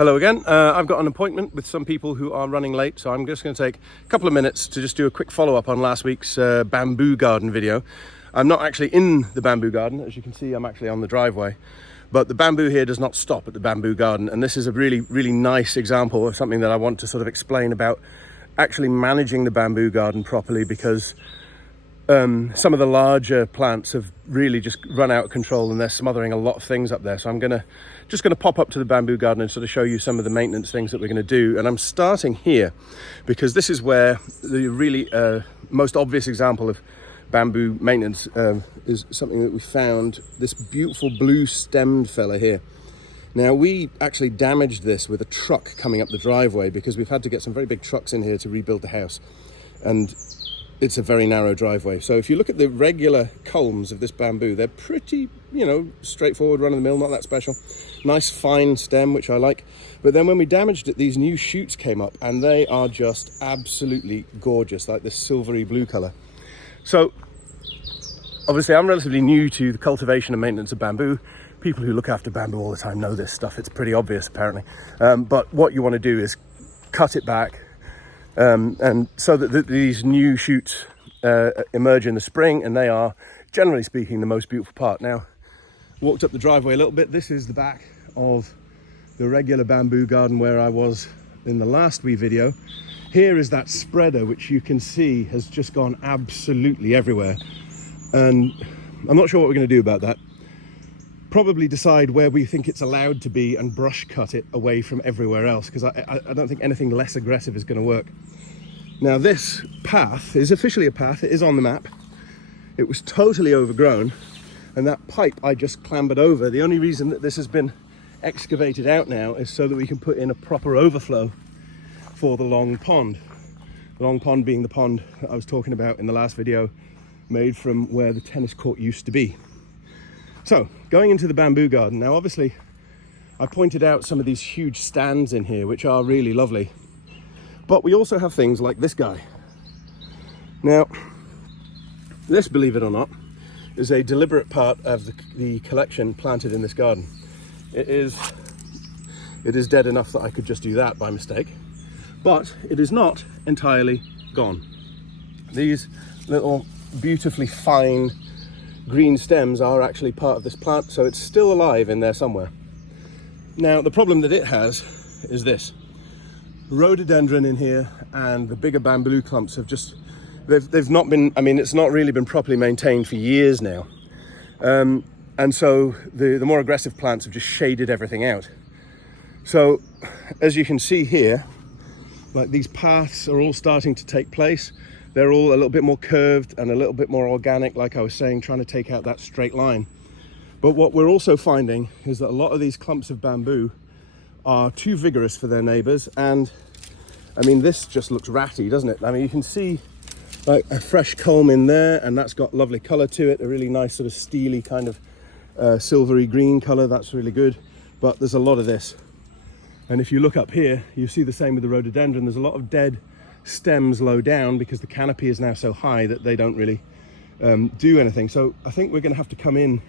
Hello again. I've got an appointment with some people who are running late, so I'm just going to take a couple of minutes to just do a quick follow-up on last week's bamboo garden video. I'm not actually in the bamboo garden. As you can see, I'm actually on the driveway. But the bamboo here does not stop at the bamboo garden, and this is a really, really nice example of something that I want to sort of explain about actually managing the bamboo garden properly, because some of the larger plants have really just run out of control and they're smothering a lot of things up there. So I'm just gonna pop up to the bamboo garden and sort of show you some of the maintenance things that we're gonna do. And I'm starting here because this is where the really most obvious example of bamboo maintenance is something that we found, this beautiful blue stemmed fella here. Now, we actually damaged this with a truck coming up the driveway because we've had to get some very big trucks in here to rebuild the house. And it's a very narrow driveway. So if you look at the regular culms of this bamboo, they're pretty, straightforward, run-of-the-mill, not that special. Nice fine stem, which I like. But then when we damaged it, these new shoots came up and they are just absolutely gorgeous, like this silvery blue color. So obviously I'm relatively new to the cultivation and maintenance of bamboo. People who look after bamboo all the time know this stuff. It's pretty obvious, apparently. But what you want to do is cut it back, and so that these new shoots emerge in the spring, and they are, generally speaking, the most beautiful part. Now, walked up the driveway a little bit. This is the back of the regular bamboo garden where I was in the last wee video. Here is that spreader, which you can see has just gone absolutely everywhere. And I'm not sure what we're going to do about that. Probably decide where we think it's allowed to be and brush cut it away from everywhere else, because I don't think anything less aggressive is going to work. Now, this path is officially a path. It is on the map. It was totally overgrown, and that pipe I just clambered over. The only reason that this has been excavated out now is so that we can put in a proper overflow for the long pond. The long pond being the pond that I was talking about in the last video, made from where the tennis court used to be. So, going into the bamboo garden. Now, obviously, I pointed out some of these huge stands in here, which are really lovely. But we also have things like this guy. Now, this, believe it or not, is a deliberate part of the collection planted in this garden. It is dead enough that I could just do that by mistake, but it is not entirely gone. These little beautifully fine green stems are actually part of this plant, so it's still alive in there somewhere. Now, the problem that it has is this. Rhododendron in here and the bigger bamboo clumps have just, they've not been, it's not really been properly maintained for years now. And so the more aggressive plants have just shaded everything out. So as you can see here, like, these paths are all starting to take place. They're all a little bit more curved and a little bit more organic, like I was saying, trying to take out that straight line. But what we're also finding is that a lot of these clumps of bamboo are too vigorous for their neighbours. And this just looks ratty, doesn't it? You can see like a fresh culm in there, and that's got lovely colour to it, a really nice sort of steely kind of silvery green colour. That's really good. But there's a lot of this. And if you look up here, you see the same with the rhododendron. There's a lot of dead stems low down because the canopy is now so high that they don't really do anything. So I think we're going to have to come in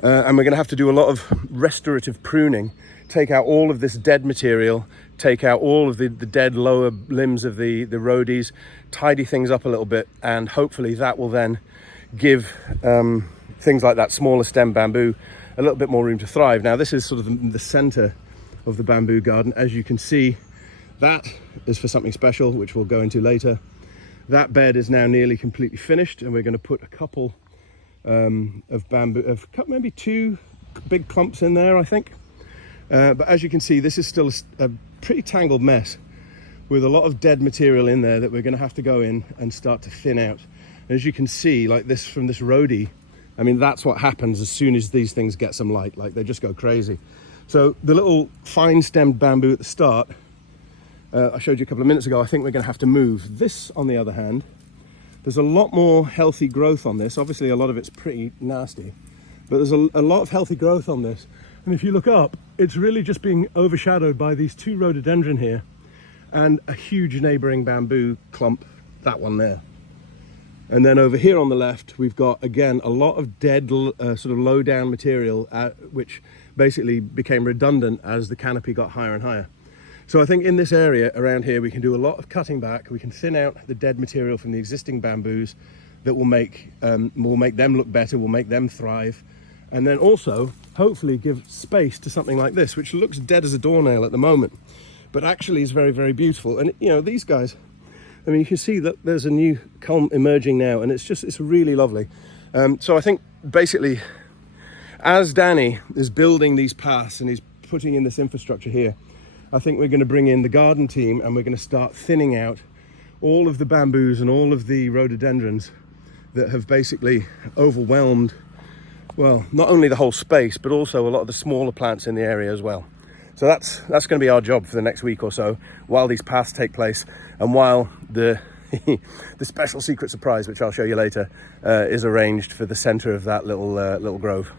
and we're going to have to do a lot of restorative pruning, take out all of this dead material, take out all of the dead lower limbs of the rhodies, tidy things up a little bit, and hopefully that will then give things like that smaller stem bamboo a little bit more room to thrive. Now, this is sort of the center of the bamboo garden. As you can see, that is for something special, which we'll go into later. That bed is now nearly completely finished, and we're going to put a couple of bamboo, maybe 2 big clumps in there, I think. But as you can see, this is still a pretty tangled mess with a lot of dead material in there that we're going to have to go in and start to thin out. As you can see, like this from this rhodie, that's what happens as soon as these things get some light. Like, they just go crazy. So the little fine-stemmed bamboo at the start, I showed you a couple of minutes ago, I think we're going to have to move. This, on the other hand, there's a lot more healthy growth on this. Obviously, a lot of it's pretty nasty, but there's a lot of healthy growth on this. And if you look up, it's really just being overshadowed by these 2 rhododendron here and a huge neighbouring bamboo clump, that one there. And then over here on the left, we've got, again, a lot of dead sort of low down material, which basically became redundant as the canopy got higher and higher. So I think in this area around here, we can do a lot of cutting back. We can thin out the dead material from the existing bamboos that will make them look better, will make them thrive. And then also, hopefully give space to something like this, which looks dead as a doornail at the moment, but actually is very, very beautiful. And you know, these guys, I mean, you can see that there's a new culm emerging now, and it's really lovely. So I think basically, as Danny is building these paths and he's putting in this infrastructure here, I think we're going to bring in the garden team and we're going to start thinning out all of the bamboos and all of the rhododendrons that have basically overwhelmed, well, not only the whole space, but also a lot of the smaller plants in the area as well. So that's going to be our job for the next week or so, while these paths take place and while the special secret surprise, which I'll show you later, is arranged for the center of that little grove.